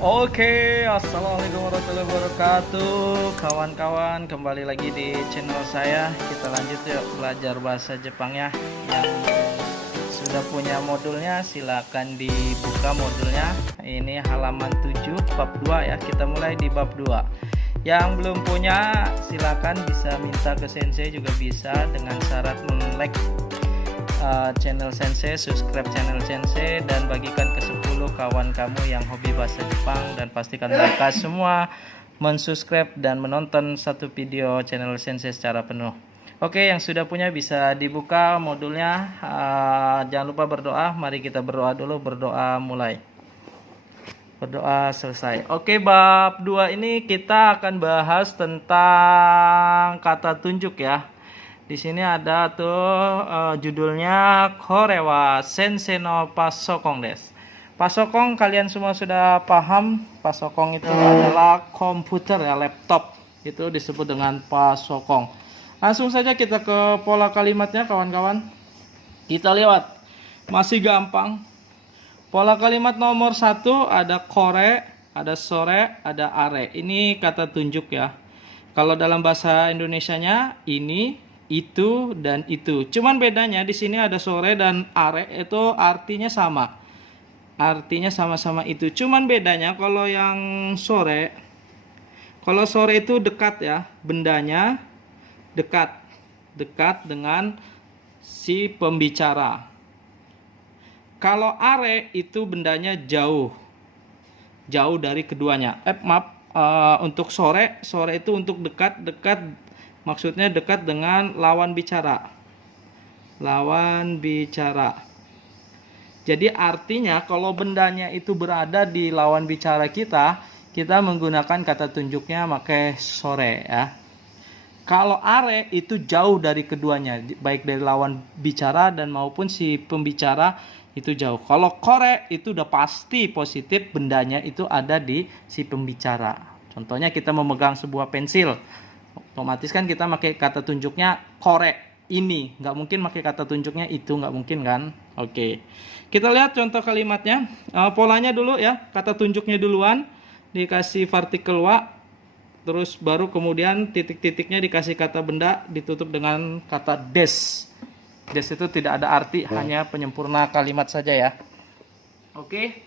Oke, assalamualaikum warahmatullahi wabarakatuh, kawan-kawan. Kembali lagi di channel saya. Kita lanjut yuk belajar bahasa Jepang ya. Yang sudah punya modulnya silakan dibuka modulnya. Ini halaman 7 bab 2 ya. Kita mulai di bab 2. Yang belum punya silakan bisa minta ke sensei, juga bisa dengan syarat like channel sensei, subscribe channel sensei, dan bagikan ke 10 kawan kamu yang hobi bahasa Jepang, dan pastikan mereka semua mensubscribe dan menonton satu video channel sensei secara penuh. Oke, yang sudah punya bisa dibuka modulnya. Jangan lupa berdoa. Mari kita berdoa dulu. Berdoa mulai. Berdoa selesai. Oke, bab 2 ini kita akan bahas tentang kata tunjuk ya. Di sini ada tuh judulnya Korewa Sensei no Pasokong desu. Pasokong kalian semua sudah paham. Pasokong itu adalah komputer ya, laptop. Itu disebut dengan pasokong. Langsung saja kita ke pola kalimatnya kawan-kawan. Kita lihat. Masih gampang. Pola kalimat nomor 1 ada kore, ada sore, ada are. Ini kata tunjuk ya. Kalau dalam bahasa Indonesianya ini, itu, dan itu. Cuman bedanya di sini ada sore dan are itu artinya sama. Artinya sama-sama itu. Cuman bedanya kalau yang sore, kalau sore itu dekat ya, bendanya dekat. Dekat dengan si pembicara. Kalau are itu bendanya jauh. Jauh dari keduanya. Untuk sore, sore itu untuk dekat, maksudnya dekat dengan lawan bicara. Lawan bicara. Jadi artinya kalau bendanya itu berada di lawan bicara kita menggunakan kata tunjuknya pakai sore ya. Kalau are itu jauh dari keduanya, baik dari lawan bicara dan maupun si pembicara itu jauh. Kalau kore itu udah pasti positif, bendanya itu ada di si pembicara. Contohnya kita memegang sebuah pensil. Otomatis kan kita pakai kata tunjuknya kore ini, nggak mungkin pakai kata tunjuknya itu, nggak mungkin kan. Oke, kita lihat contoh kalimatnya. Polanya dulu ya, kata tunjuknya duluan dikasih partikel wa, terus baru kemudian titik-titiknya dikasih kata benda, ditutup dengan kata des. Des itu tidak ada arti, hanya penyempurna kalimat saja ya. Oke,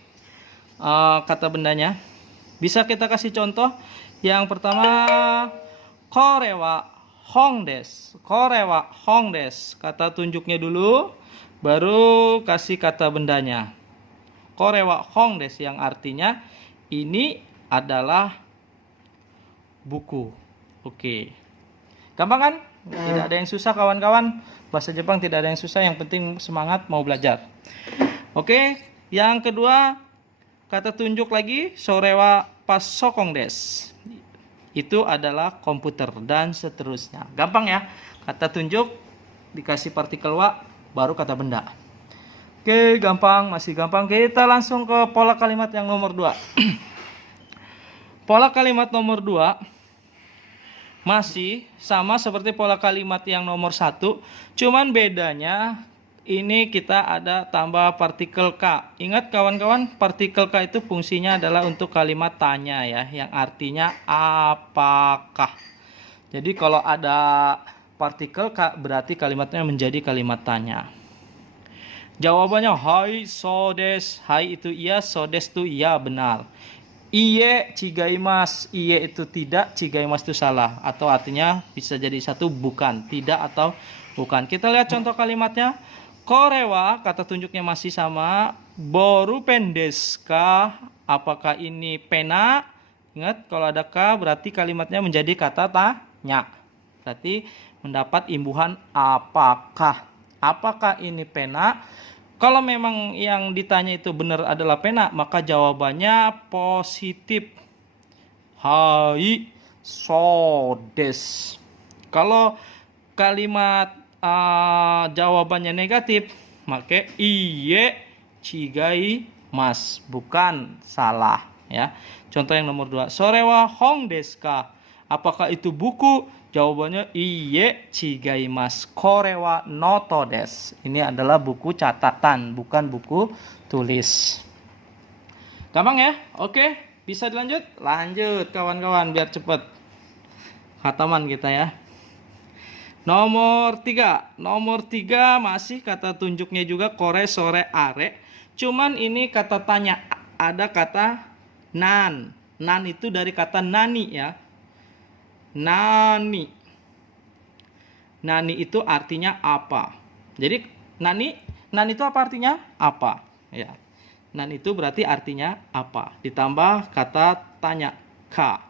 kata bendanya bisa kita kasih contoh. Yang pertama, Korewa hong desu. Korewa hong desu. Kata tunjuknya dulu, baru kasih kata bendanya. Korewa hong desu yang artinya ini adalah buku. Oke. Gampang kan? Tidak ada yang susah kawan-kawan. Bahasa Jepang tidak ada yang susah, yang penting semangat mau belajar. Oke, yang kedua kata tunjuk lagi, sorewa pasokong desu. Itu adalah komputer dan seterusnya. Gampang ya. Kata tunjuk dikasih partikel wa, baru kata benda. Oke, gampang, masih gampang. Kita langsung ke pola kalimat yang nomor 2. Pola kalimat nomor 2 masih sama seperti pola kalimat yang nomor 1, cuman bedanya ini kita ada tambah partikel K. Ingat kawan-kawan, partikel K itu fungsinya adalah untuk kalimat tanya ya, yang artinya apakah. Jadi kalau ada partikel K berarti kalimatnya menjadi kalimat tanya. Jawabannya hai, so des. Hai itu iya, so des itu iya, benar. Iye chigaimasu. Iye itu tidak, chigaimasu itu salah. Atau artinya bisa jadi satu bukan, tidak atau bukan. Kita lihat contoh kalimatnya. Korewa, kata tunjuknya masih sama. Borupen desu ka? Apakah ini pena? Ingat, kalau ada ka berarti kalimatnya menjadi kata tanya. Berarti mendapat imbuhan apakah. Apakah ini pena? Kalau memang yang ditanya itu benar adalah pena, maka jawabannya positif. Hai, so desu. Kalau kalimat jawabannya negatif, maka iye chigai mas, bukan, salah ya. Contoh yang nomor 2, sorewa hong desu ka? Apakah itu buku? Jawabannya iye chigaimasu. Korewa noto desu. Ini adalah buku catatan, bukan buku tulis. Gampang ya? Oke. Bisa dilanjut? Lanjut kawan-kawan biar cepet khataman kita ya. Nomor 3. Nomor 3 masih kata tunjuknya juga kore, sore, are. Cuman ini kata tanya. Ada kata nan. Nan itu dari kata nani ya. Nani. Nani itu artinya apa? Jadi nani itu apa artinya? Apa? Ya. Nan itu berarti artinya apa? Ditambah kata tanya ka.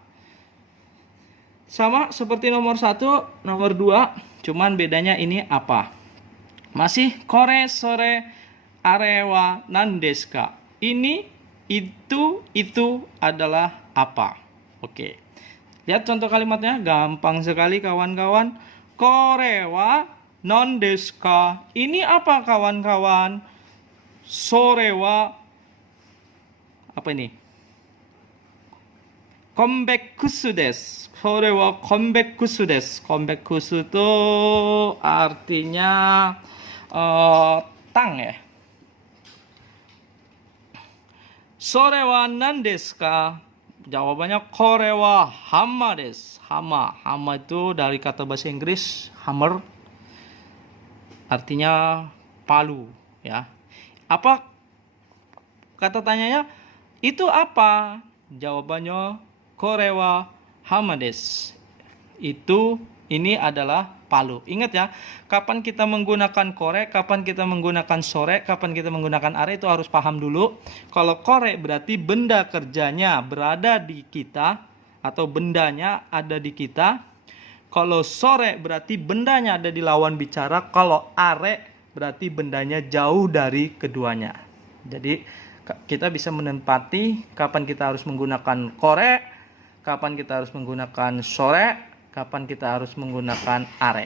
Sama seperti nomor 1, nomor 2, cuman bedanya ini apa? Masih kore, sore, arewa, nandeska. Ini, itu adalah apa? Oke. Lihat contoh kalimatnya, gampang sekali kawan-kawan. Kore wa nandeska. Ini apa kawan-kawan? Sore wa apa ini? Konbekusu desu. Sore wa konbekusu desu. Konbekusu itu artinya tang ya. Sore wa nan desu ka? Jawabannya kore wa hama desu. Hama. Hama itu dari kata bahasa Inggris hammer. Artinya palu ya. Apa kata tanyanya? Itu apa? Jawabannya kore wa hama desu. Ini adalah palu. Ingat ya, kapan kita menggunakan kore, kapan kita menggunakan sore, kapan kita menggunakan are itu harus paham dulu. Kalau kore berarti benda kerjanya berada di kita atau bendanya ada di kita. Kalau sore berarti bendanya ada di lawan bicara. Kalau are berarti bendanya jauh dari keduanya. Jadi kita bisa menempati kapan kita harus menggunakan kore, kapan kita harus menggunakan sore, kapan kita harus menggunakan are.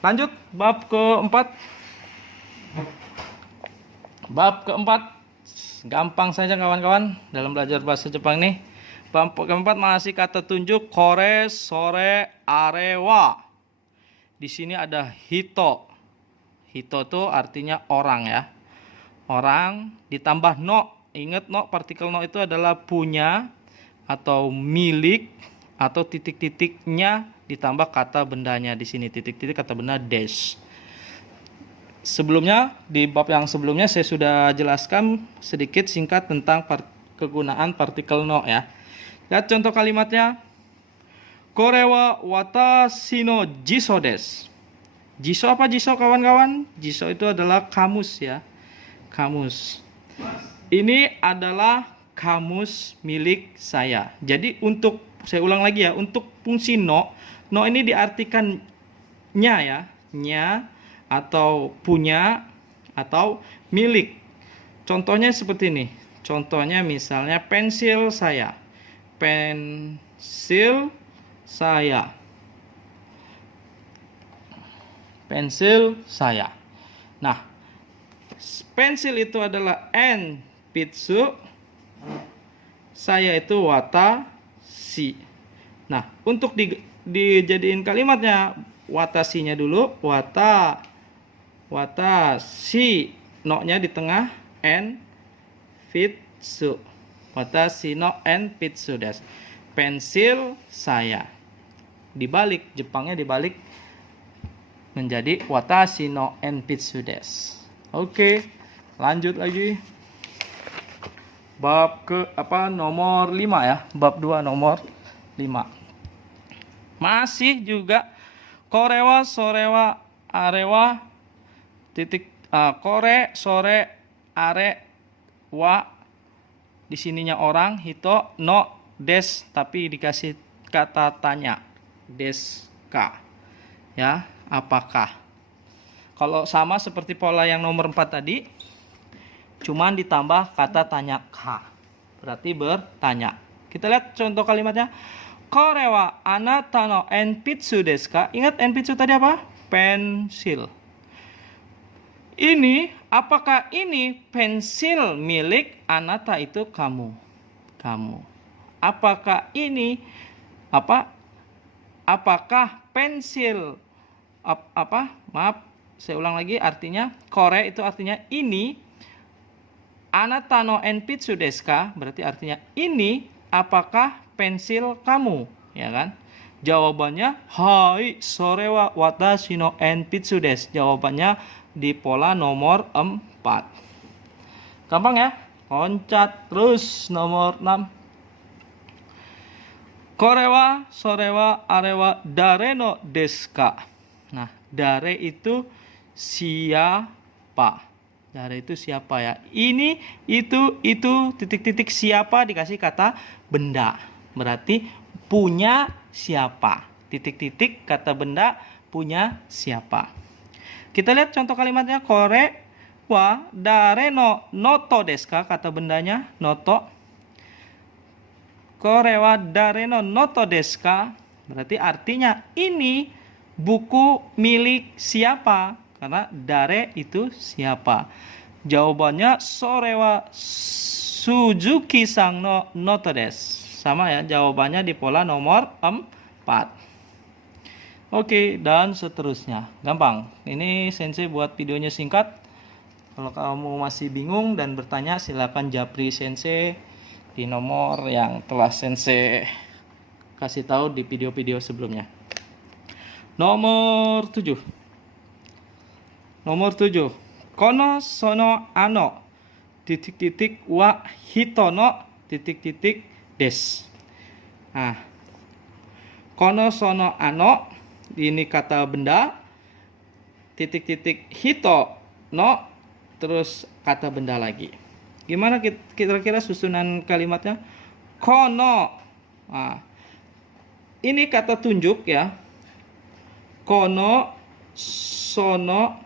Lanjut bab keempat. Bab keempat gampang saja kawan-kawan dalam belajar bahasa Jepang nih. Bab keempat masih kata tunjuk kore, sore, arewa. Di sini ada hito. Hito itu artinya orang ya. Orang ditambah no. Ingat no, partikel no itu adalah punya atau milik atau titik-titiknya ditambah kata bendanya. Di sini titik-titik kata benda des. Sebelumnya di bab yang sebelumnya saya sudah jelaskan sedikit singkat tentang kegunaan partikel no ya. Lihat contoh kalimatnya. Kore wa watashi no jiso desu. Jiso apa jiso kawan-kawan? Jiso itu adalah kamus ya. Kamus. Ini adalah kamus milik saya. Jadi untuk, saya ulang lagi ya, untuk fungsi no ini diartikan nya ya, nya atau punya atau milik. Contohnya seperti ini. Contohnya misalnya pensil saya. Pensil saya. Pensil saya. Nah, pensil itu adalah enpitsu, saya itu watashi. Nah, untuk dijadiin kalimatnya watashinya dulu, watashi, no-nya di tengah, enpitsu. Watashi no enpitsu desu. Pensil saya. Dibalik, Jepangnya dibalik menjadi watashi no enpitsu desu. Oke, lanjut lagi. Bab nomor 5 ya. Bab 2 nomor 5. Masih juga korewa, sorewa, arewa kore, sore, are, wa. Di sininya orang, hito, no, des, tapi dikasih kata tanya. Deska. Ya, apakah? Kalau sama seperti pola yang nomor 4 tadi, cuman ditambah kata tanya ka. Berarti bertanya. Kita lihat contoh kalimatnya. Kore wa anata no enpitsu desu ka? Ingat enpitsu tadi apa? Pensil. Ini, apakah ini pensil milik anata itu kamu? Kamu. Apakah ini apakah pensil maaf, saya ulang lagi, artinya kore itu artinya ini, Anata no enpitsu desu ka? Berarti artinya ini apakah pensil kamu? Ya kan? Jawabannya hai, sore wa watashi no enpitsu desu. Jawabannya di pola nomor 4. Gampang ya? Loncat terus nomor 6. Korewa, sorewa, arewa, dare no desu ka? Nah, dare itu siapa? Dare itu siapa ya? Ini, itu, titik-titik siapa dikasih kata benda. Berarti punya siapa? Titik-titik kata benda punya siapa? Kita lihat contoh kalimatnya. Kore wa dare no noto desu ka? Kata bendanya noto. Kore wa dare no noto desu ka? Berarti artinya ini buku milik siapa? Karena dare itu siapa. Jawabannya sore wa Suzuki sang no noto desu. Sama ya, jawabannya di pola nomor 4. Oke, dan seterusnya. Gampang. Ini sensei buat videonya singkat. Kalau kamu masih bingung dan bertanya, silakan japri sensei di nomor yang telah sensei kasih tahu di video-video sebelumnya. Nomor 7. Kono sono ano titik-titik wa hitono titik-titik des. Nah, kono sono ano ini kata benda, titik-titik hito no terus kata benda lagi. Gimana kira-kira susunan kalimatnya? Kono. Nah, ini kata tunjuk ya. Kono sono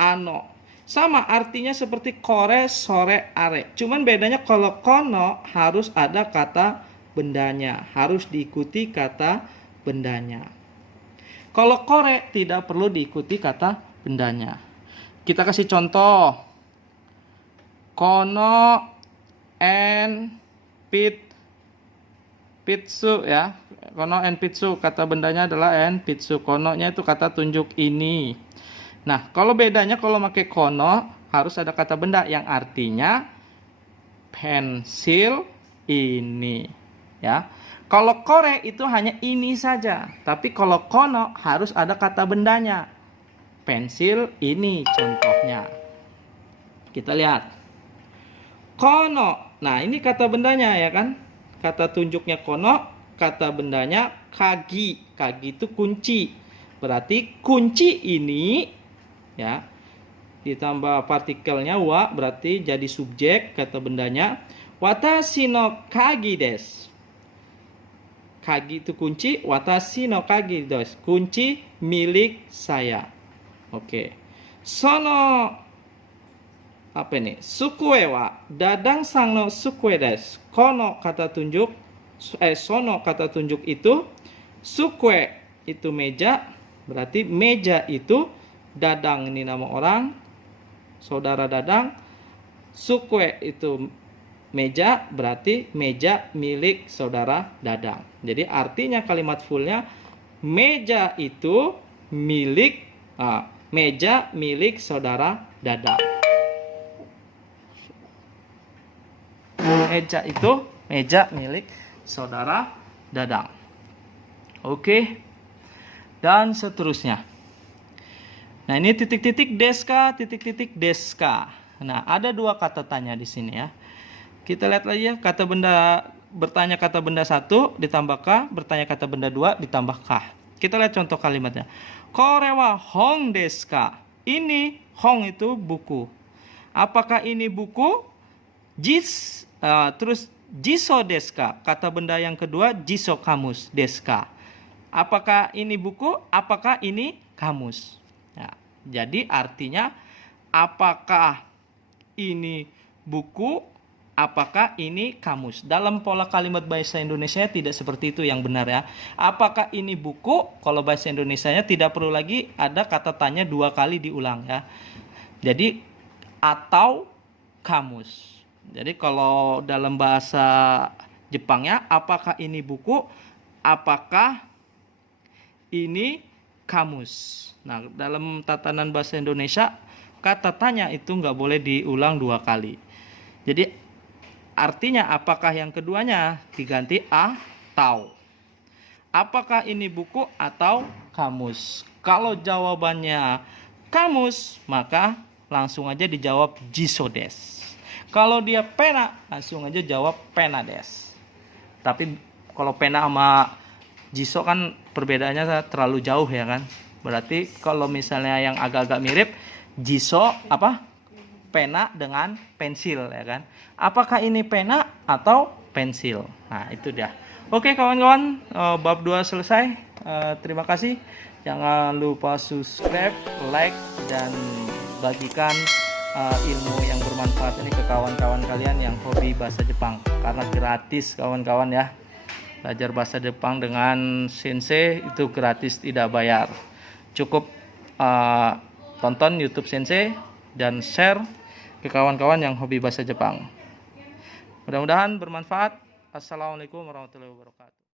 ano. Sama artinya seperti kore, sore, are. Cuman bedanya kalau kono harus ada kata bendanya. Harus diikuti kata bendanya. Kalau kore tidak perlu diikuti kata bendanya. Kita kasih contoh. Kono en pitsu ya. Kono en pitsu, kata bendanya adalah en pitsu. Kono-nya itu kata tunjuk ini. Nah, kalau bedanya kalau pakai kono harus ada kata benda yang artinya pensil ini ya. Kalau kore itu hanya ini saja, tapi kalau kono harus ada kata bendanya. Pensil ini contohnya. Kita lihat. Kono. Nah, ini kata bendanya ya kan? Kata tunjuknya kono, kata bendanya kagi. Kagi itu kunci. Berarti kunci ini ya ditambah partikelnya wa berarti jadi subjek kata bendanya. Watashi no kagi desu. Kagi itu kunci, watashi no kagi desu. Kunci milik saya. Oke. Sono apa ini? Sukue wa dadang sang no sukue desu. Kono kata tunjuk, sono kata tunjuk itu, sukue itu meja, berarti meja itu Dadang ini nama orang, saudara Dadang. Sukue itu meja, berarti meja milik saudara Dadang. Jadi artinya kalimat fullnya meja itu milik meja milik saudara Dadang. Meja itu meja milik saudara Dadang. Oke. Dan seterusnya. Nah, ini titik-titik deska, titik-titik deska. Nah, ada dua kata tanya di sini ya. Kita lihat lagi ya, kata benda bertanya kata benda 1 ditambah ka, bertanya kata benda 2 ditambah ka. Kita lihat contoh kalimatnya. Kore wa hong desu ka? Ini hong itu buku. Apakah ini buku? Terus jiso desu ka? Kata benda yang kedua jiso kamus desu ka? Apakah ini buku? Apakah ini kamus? Ya, jadi artinya apakah ini buku, apakah ini kamus. Dalam pola kalimat bahasa Indonesia tidak seperti itu yang benar ya. Apakah ini buku? Kalau bahasa Indonesianya tidak perlu lagi ada kata tanya 2 kali diulang ya. Jadi atau kamus. Jadi kalau dalam bahasa Jepangnya apakah ini buku? Apakah ini kamus. Nah, dalam tatanan bahasa Indonesia kata tanya itu nggak boleh diulang 2 kali. Jadi artinya apakah yang keduanya diganti atau? Apakah ini buku atau kamus? Kalau jawabannya kamus, maka langsung aja dijawab jiso des. Kalau dia pena, langsung aja jawab pena des. Tapi kalau pena sama jiso kan perbedaannya terlalu jauh ya kan. Berarti kalau misalnya yang agak-agak mirip, jiso apa? Pena dengan pensil ya kan. Apakah ini pena atau pensil? Nah, itu dia. Oke kawan-kawan, bab 2 selesai. Terima kasih. Jangan lupa subscribe, like, dan bagikan ilmu yang bermanfaat ini ke kawan-kawan kalian yang hobi bahasa Jepang. Karena gratis kawan-kawan ya. Belajar bahasa Jepang dengan Sensei itu gratis, tidak bayar. Cukup tonton YouTube Sensei dan share ke kawan-kawan yang hobi bahasa Jepang. Mudah-mudahan bermanfaat. Assalamualaikum warahmatullahi wabarakatuh.